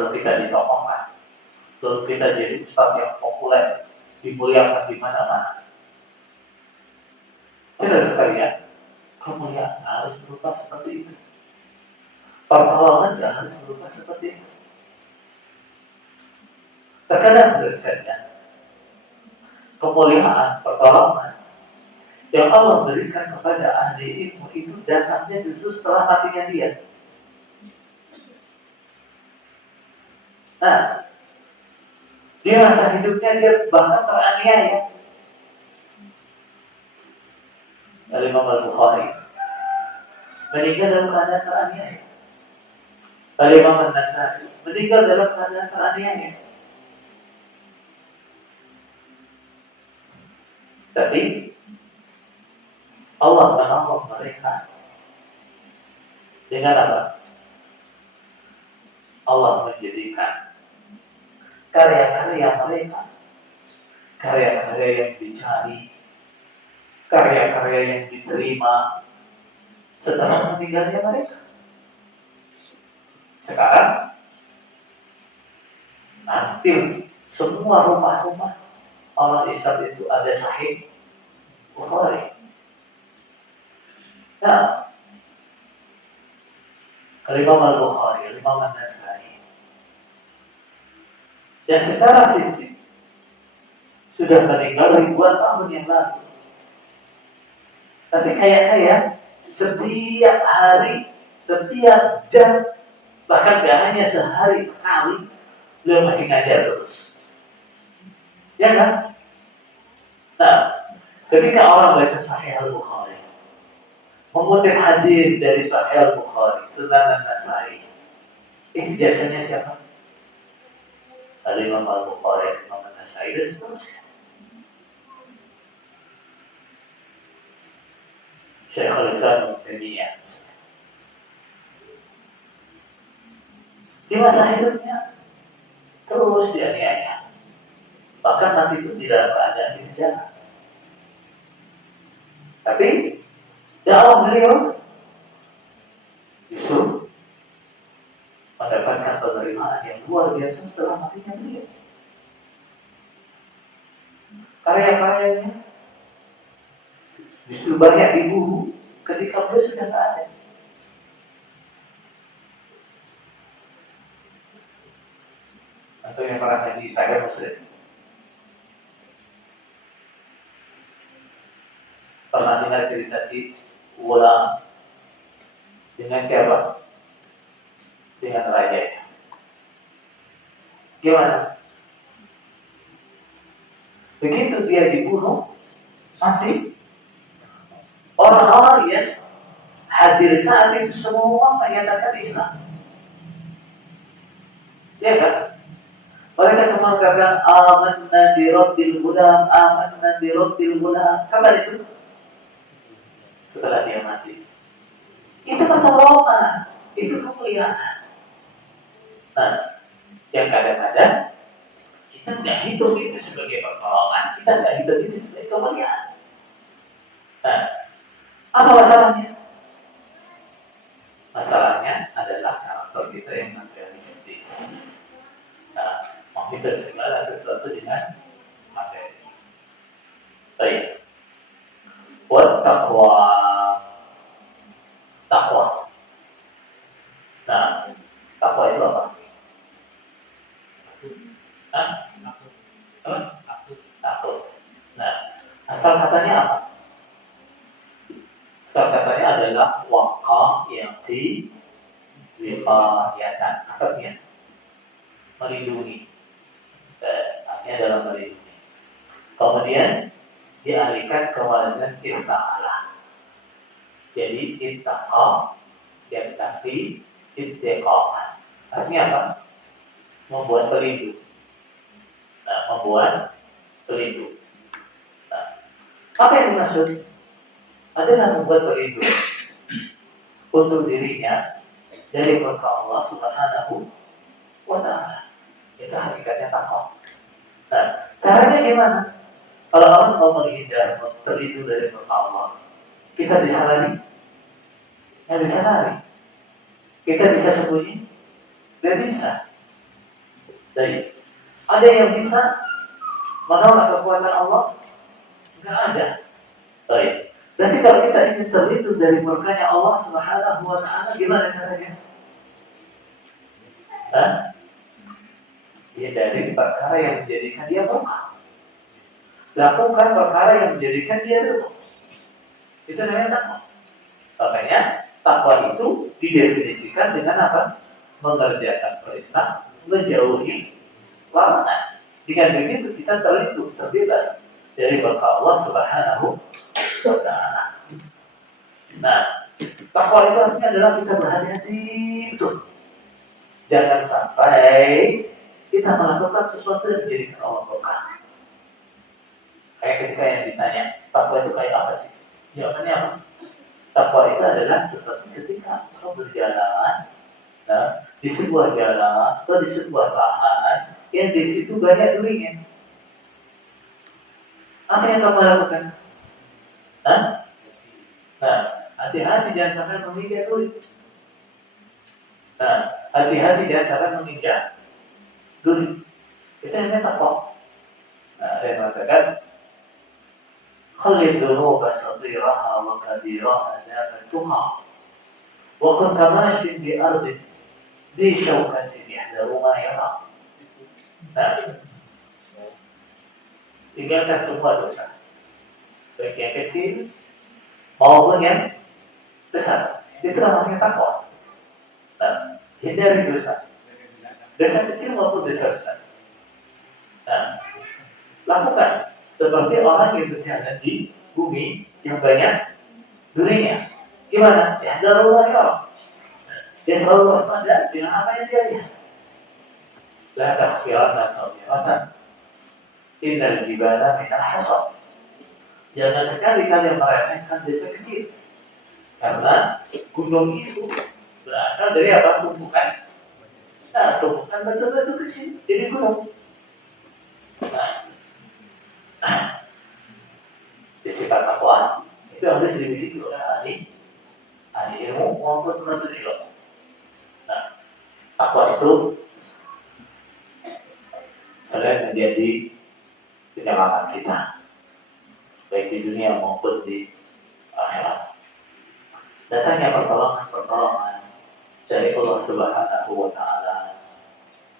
lalu kita ditokohkan, lalu kita jadi ustaz yang populer, dimuliakan di mana-mana. Saudara sekalian, kemuliaan harus berupa seperti itu. Pertolongan tidak harus berupa seperti itu. Terkadang saudara sekalian, kemuliaan, pertolongan yang Allah berikan kepada ahli ilmu itu datangnya justru setelah matinya dia. Nah, di masa hidupnya dia bahkan teraniaya. Imam Al-Bukhari meninggal dalam keadaan teraniaya. Imam An-Nasai meninggal dalam keadaan teraniaya. Tapi Allah menolong mereka dengan apa? Allah menjadikan karya-karya mereka, karya-karya yang dicari, karya-karya yang diterima setelah meninggalnya mereka. Sekarang hampir semua rumah-rumah orang Islam itu ada Sahih Bukhari. Nah, Imam Al-Bukhari, Imam An-Nasai, yang secara fisik sudah meninggal ribuan tahun yang lalu. Tapi kayak setiap hari, setiap jam, bahkan gak hanya sehari sekali, beliau masih ngajar terus. Ya kan? Nah, ketika orang baca Sahih Al-Bukhari, mengutip hadis dari Sahih Al-Bukhari, Sunan An-Nasai, itu biasanya siapa? Imam Al-Bukhari, Imam An-Nasai, dan seterusnya. Syekhul Islam Ibnu Taimiyah. Di masa hidupnya terus dianiaya. Bahkan nanti itu tidak keadaan di penjara. Tapi dakwah beliau justru mendapatkan penerimaan yang luar biasa setelah matinya beliau. Karya-karyanya justru banyak diburu ketika beliau sudah tidak ada. Atau yang pernah ngaji saya Muslim, pernah dengar cerita si Ulam dengan siapa? Dengan raja. Gimana? Begitu dia dibunuh, mati, orang-orang yang hadir saat itu semua menyatakan Islam. Ya kan? Mereka semua katakan amanna bi rabbil ghulam, amanna bi rabbil ghulam. Kapan itu? Setelah dia mati. Itu pertolongan, itu kemuliaan. Nah, yang kadang-kadang kita tidak hitung itu sebagai pertolongan, kita tidak hitung itu sebagai kemuliaan. Nah, apa masalahnya? Masalahnya adalah karakter kita yang materialistis. Nah, menghitung segala sesuatu dengan materi. Baik. Buat takwa. Nah, takwa itu apa? Takut. Nah, asal katanya apa? Asal katanya adalah waqa yaqi wiqayatan. Artinya melindungi. Artinya adalah melindungi. Kemudian dialihkan ke wazan ittaqalah. Jadi ittaqa yang tapi ittaqah. Artinya apa? Membuat pelindung. Nah, membuat pelindung. Nah, apa yang dimaksud? Adalah membuat pelindung untuk dirinya dari murka Allah Subhanahu wa Ta'ala. Itu hakikatnya takwa. Nah, caranya gimana? Kalau orang mau menghindar, terlindung dari murka Allah, kita bisa lari? Nggak bisa lari. Kita bisa sembunyi? Nggak bisa. Jadi, ada yang bisa menolak kekuatan Allah? Nggak ada. Baik. Berarti kalau kita ingin terlindung dari murkanya Allah Subhanahu wa taala, gimana caranya? Hah? Ya dari perkara yang menjadikan dia murka. Lakukan perkara yang menjadikan dia ridho. Itu namanya takwa. Makanya takwa itu didefinisikan dengan apa? Mengerjakan perintah, menjauhi larangan. Dengan begitu kita terlindung, terbebas dari berkah Allah Subhanahu wa taala. Nah, takwa itu artinya adalah kita berhati-hati itu. Jangan sampai kita melakukan sesuatu yang menjadikan Allah berkah. Kayak ketika yang ditanya, takwa itu kayak apa sih? Jawabannya apa? Takwa itu adalah seperti ketika kau berjalan, nah, di sebuah jalan atau di sebuah lahan yang di situ banyak durinya. Apa yang kamu lakukan? Hah? Nah, hati-hati jangan sampai menginjak duri. Nah, hati-hati jangan sampai menginjak duri. Itu yang takwa. Nah, saya mengatakan خلي الذنوب صغيرها وكبيرها ذاك التقى وكن كماش بأرض ذي شوكة يحذر ما يرى. Nah, tinggalkan semua dosa, baik yang kecil maupun yang besar. Itu namanya takwa. Nah, hindari dosa, dosa kecil maupun dosa besar. Nah, lakukan seperti orang yang berjalan di bumi yang banyak durinya. Gimana? Ya, darullah ya. Dia selalu waspada dengan apa yang dia lihat. La takhfiranna saghiratan innal jibala minal hasad. Jangan sekali kalian meremehkan desa kecil. Karena gunung itu berasal dari apa? Tumpukan. Nah, tumpukan betul-betul kecil. Jadi gunung. Nah, di sifat takwa itu harus dimiliki oleh ahli ilmu maupun penuntut ilmu. Nah, takwa itu selain menjadi penyelamat kita, baik di dunia maupun di akhirat. Datangnya pertolongan dari Allah Subhanahu wa taala.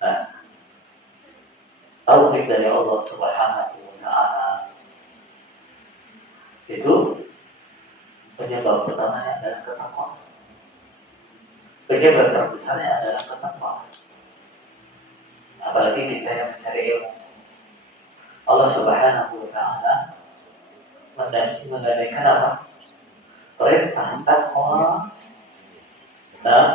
Nah, taufik dari Allah Subhanahu wa taala itu penyebab utamanya adalah ketakwaan. Penyebab terbesarnya adalah ketakwaan. Apalagi kita yang mencari ilmu. Allah Subhanahu wa taala mengadakan apa? Perintah takwa. Nah,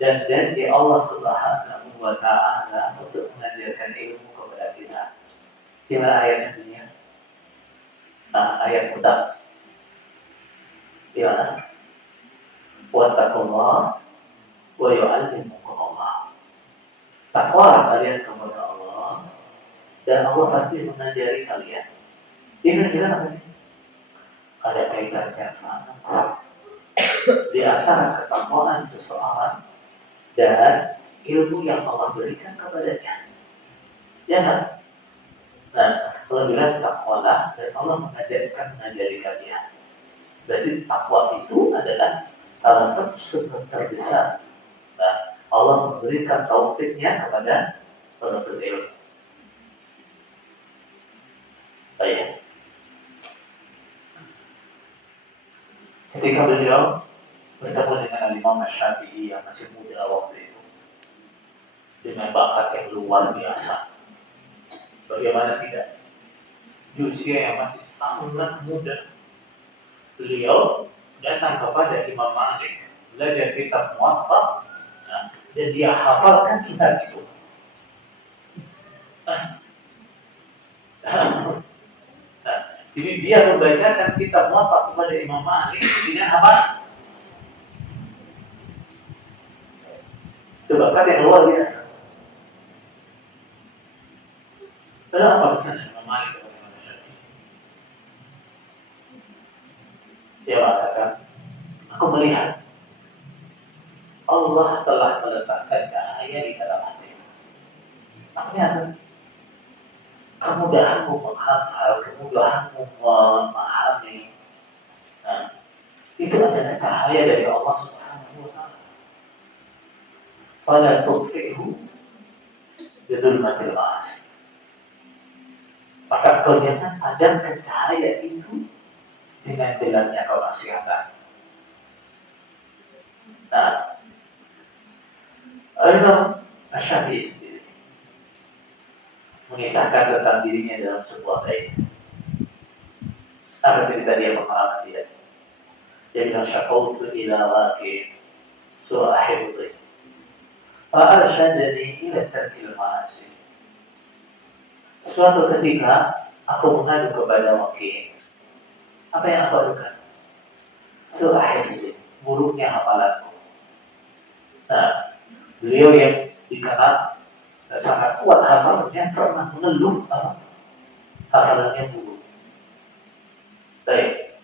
dan janji Allah Subhanahu wa taala untuk mengajarkan ilmu kepada kita. Gimana ayatnya dunia? Nah, ayat mudah. Gimana? Wattaqullah wa yu'allimukum Allah. Takwalah kalian kepada Allah dan Allah pasti mengajari kalian. Ini kira apa sih? Ada kaitan yang sangat kuat di antara ketakwaan seseorang dan ilmu yang Allah berikan kepadanya. Ya kan? Nah, kalau bilang takwalah dan Allah mengajari kalian. Berarti takwa itu adalah salah satu sebab terbesar. Nah, Allah memberikan taufiknya kepada penuntut ilmu. Baik. Ketika beliau bertemu dengan Imam Syafi'i yang masih muda waktu itu, dengan bakat yang luar biasa. Bagaimana tidak? Di usia yang masih sangat muda, beliau datang kepada Imam Malik, belajar kitab Muwatta, dan dia hafalkan kitab itu. Jadi dia membacakan kitab Muwatta kepada Imam Malik dengan apa? Itu bakat yang luar biasa. Lalu apa pesan Imam Malik kepada Imam Syafi'i? Dia mengatakan, aku melihat Allah telah meletakkan cahaya di dalam hati. Aku Ternyata kemudahanmu menghafal, kemudahanmu memahami, nah, itu adalah cahaya dari Allah Subhanahu wa Ta'ala. Fala tudfi'hu bidulmatil ma'asi. Maka kau jangan padamkan cahaya itu dengan gelapnya kemaksiatan. Nah, Imam Asy-Syafi'i sendiri mengisahkan tentang dirinya dalam sebuah bait. Apa cerita dia, pengalaman dia? Dia bilang, syakautu ila waqi su'a hifdhi fa'arsyadani ila tarkil ma'asi. Suatu ketika aku mengadu kepada Waqi'. Apa yang aku adukan? Su'a hifdhi, buruknya hafalanku. Nah, beliau yang dikenal sangat kuat hafalannya, pernah mengeluh hafalannya buruk. Baik.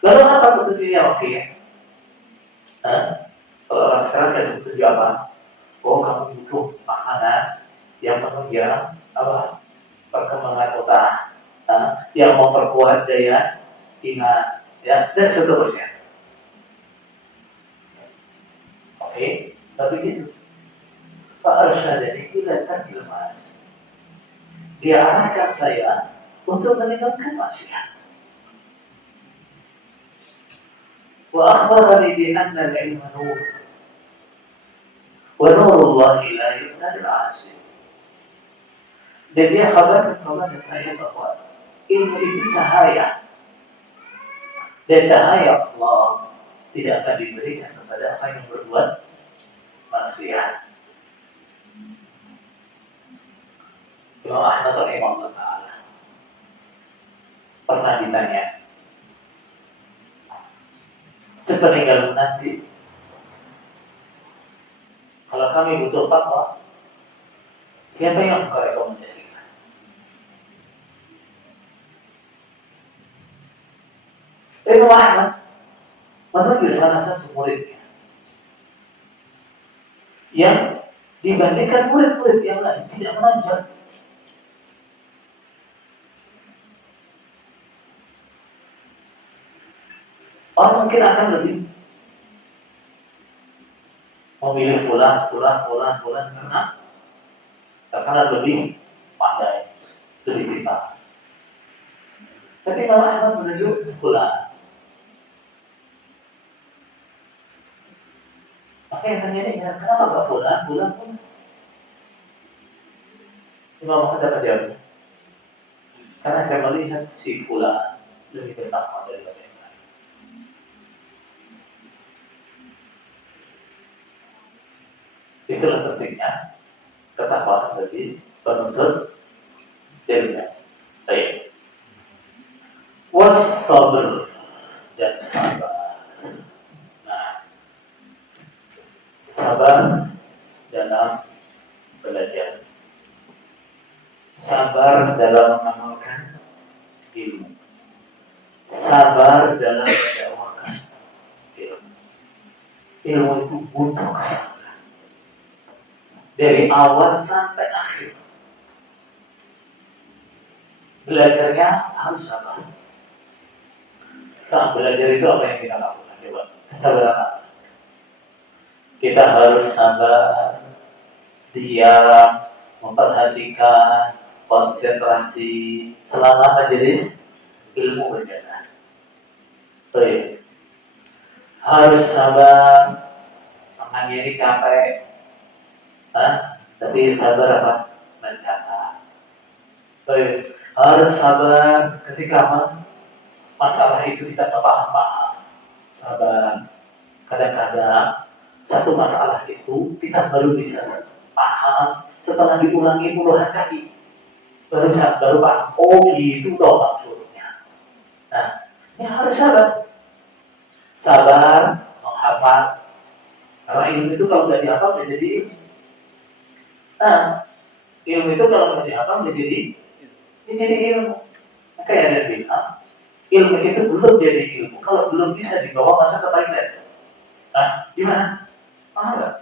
Lalu apa sebetulnya Waqi'? Kalau orang sekarang kan sebetulnya apa? Oh, kamu butuh makanan yang menunjang perkembangan otak, yang memperkuat daya ingat, ya, dan seterusnya. Oke, tapi gitu. Pak Arsyadani tidak tarkil ma'asi. Dia arahkan saya untuk meninggalkan maksiat. Wa akhbarani bi anna al-ilma nur. Wa nurullahi la yu'tal 'asi. Dan dia kabarkan kepada saya bahwa ilmu itu cahaya. Dan cahaya Allah tidak akan diberikan kepada apa yang berbuat maksiat. Imam Ahmad rahimahullah ta'ala pernah ditanya, sepeninggal nanti, kalau kami butuh fatwa, siapa yang engkau rekomendasikan? Imam Ahmad menunjuk salah satu muridnya yang dibandingkan murid-murid yang lain tidak menonjol. Orang mungkin akan lebih memilih fulan karena lebih pandai, lebih pintar. Tapi Imam Ahmad menunjuk fulan. Maka yang terjadi, kenapa gak fulan pun? Imam Ahmad dapat jawab, karena saya melihat si fulan lebih bertakwa daripada yang lain. Itulah pentingnya ketakwaan bagi penuntut ilmu. Baik. Was-sabr, dan sabar. Nah, sabar dalam belajar, sabar dalam mengamalkan ilmu, sabar dalam mendakwahkan ilmu. Ilmu itu butuh kesabaran dari awal sampai akhir. Belajarnya harus sabar. Saat belajar itu apa yang kita lakukan? Coba, kesabaran apa? Kita harus sabar, diam, memperhatikan, konsentrasi selama majelis ilmu berjalan. Baik. Harus sabar, tangannya ini capek, tapi sabar apa? Mencatat. Baik. Harus sabar ketika masalah itu kita paham. Sabar. Kadang-kadang satu masalah itu kita baru bisa paham setelah diulangi puluhan kali. Baru paham. Oh gitu toh maksudnya. Nah, ini harus sabar. Sabar menghafal. Karena ilmu itu kalau tidak dihafal tidak jadi ilmu. Nah, ilmu itu kalau tidak dihafal menjadi ilmu. Maka yang ada bilang, ilmu itu belum jadi ilmu kalau belum bisa dibawa masa ke toilet. Nah, gimana? Paham nggak?